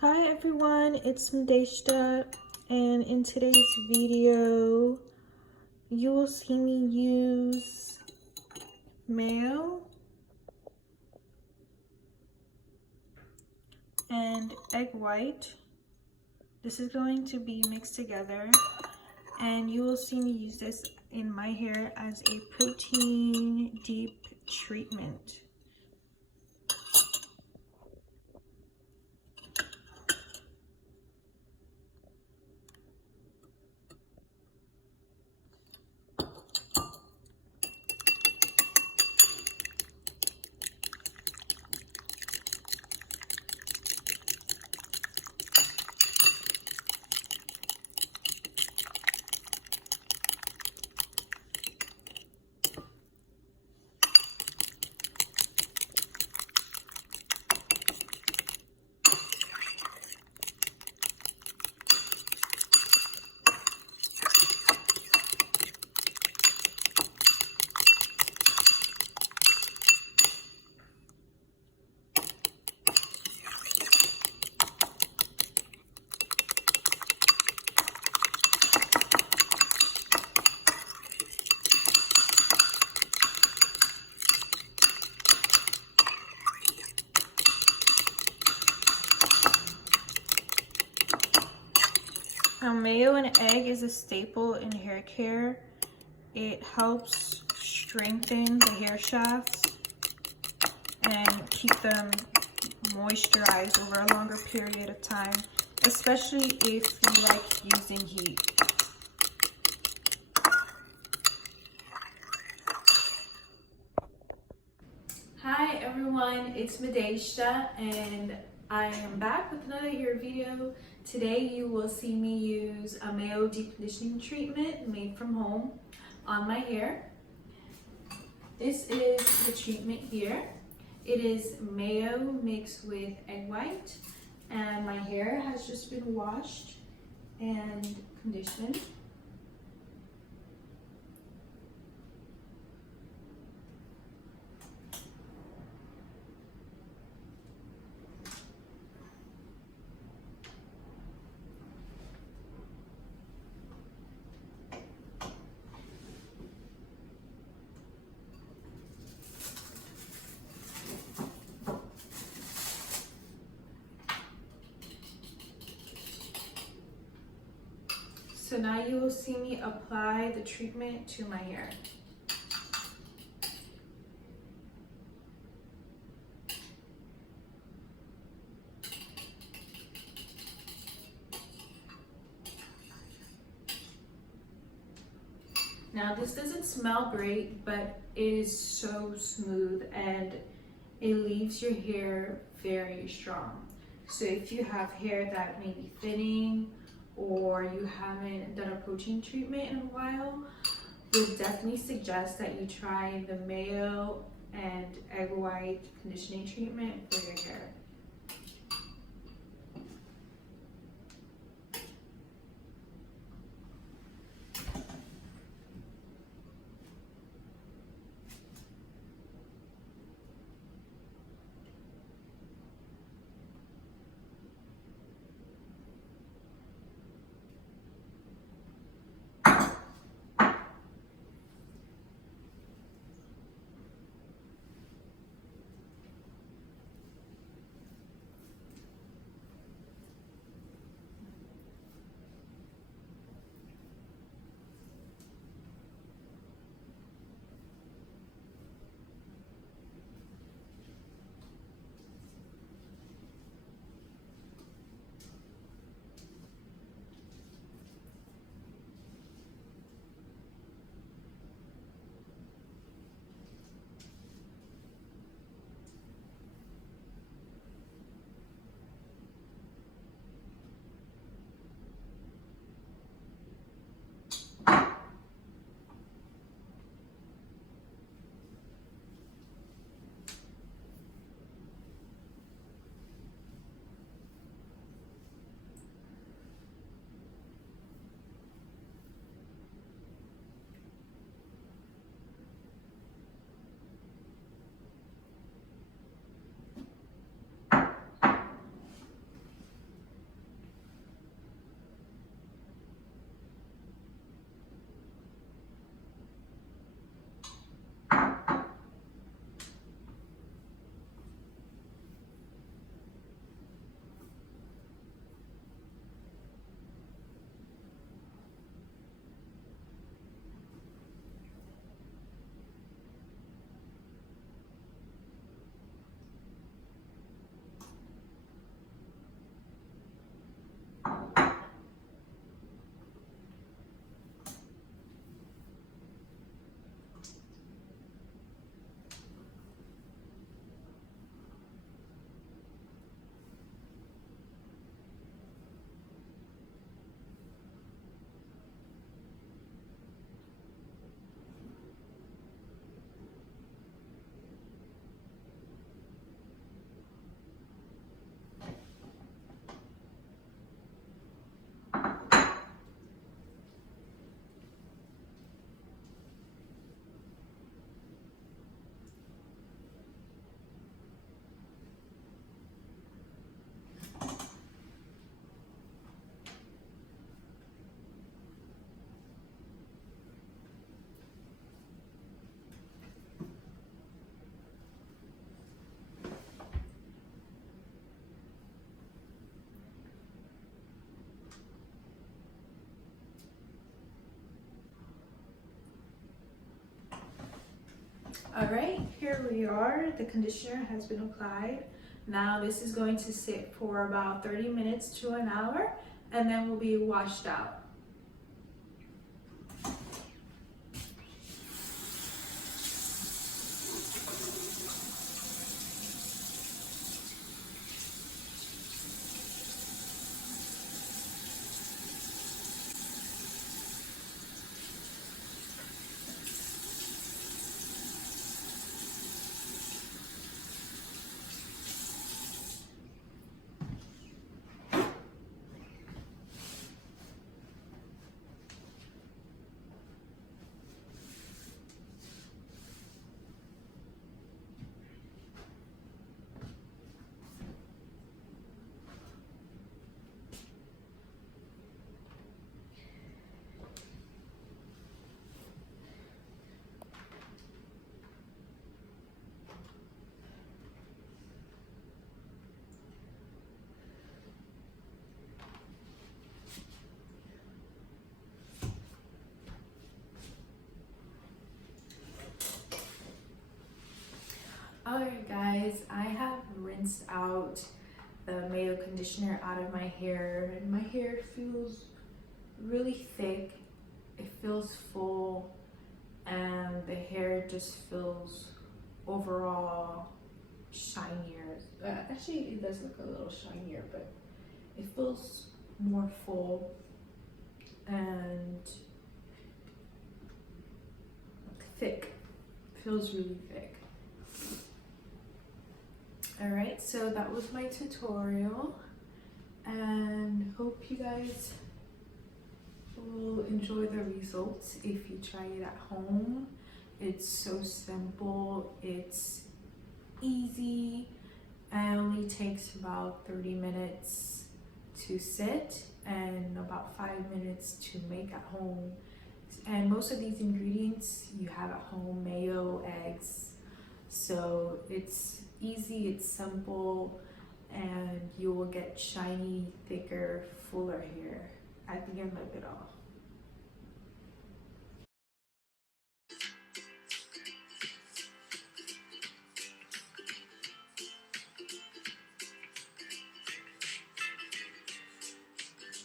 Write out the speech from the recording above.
Hi everyone, it's Madeshta, and in today's video you will see me use mayo and egg white. This is going to be mixed together, and you will see me use this in my hair as a protein deep treatment. Now, mayo and egg is a staple in hair care. It helps strengthen the hair shafts and keep them moisturized over a longer period of time, especially if you like using heat. Hi everyone, it's Madeshta, and I am back with another hair video. Today you will see me use a Mayo deep conditioning treatment made from home on my hair. This is the treatment here. It is mayo mixed with egg white, and my hair has just been washed and conditioned. So now you will see me apply the treatment to my hair. Now this doesn't smell great, but it is so smooth and it leaves your hair very strong. So if you have hair that may be thinning, or you haven't done a protein treatment in a while, would definitely suggest that you try the mayo and egg white conditioning treatment for your hair. All right, here we are. The conditioner has been applied. Now this is going to sit for about 30 minutes to an hour, and then will be washed out. Alright guys, I have rinsed out the Mayo conditioner out of my hair, and my hair feels really thick. It feels full, and the hair just feels overall shinier. Actually, it does look a little shinier, but it feels more full and thick. It feels really thick. Alright, so that was my tutorial, and hope you guys will enjoy the results if you try it at home. It's so simple, it's easy, and only takes about 30 minutes to sit and about 5 minutes to make at home. And most of these ingredients you have at home: mayo, eggs. So it's easy, it's simple, and you will get shiny, thicker, fuller hair at the end of it all.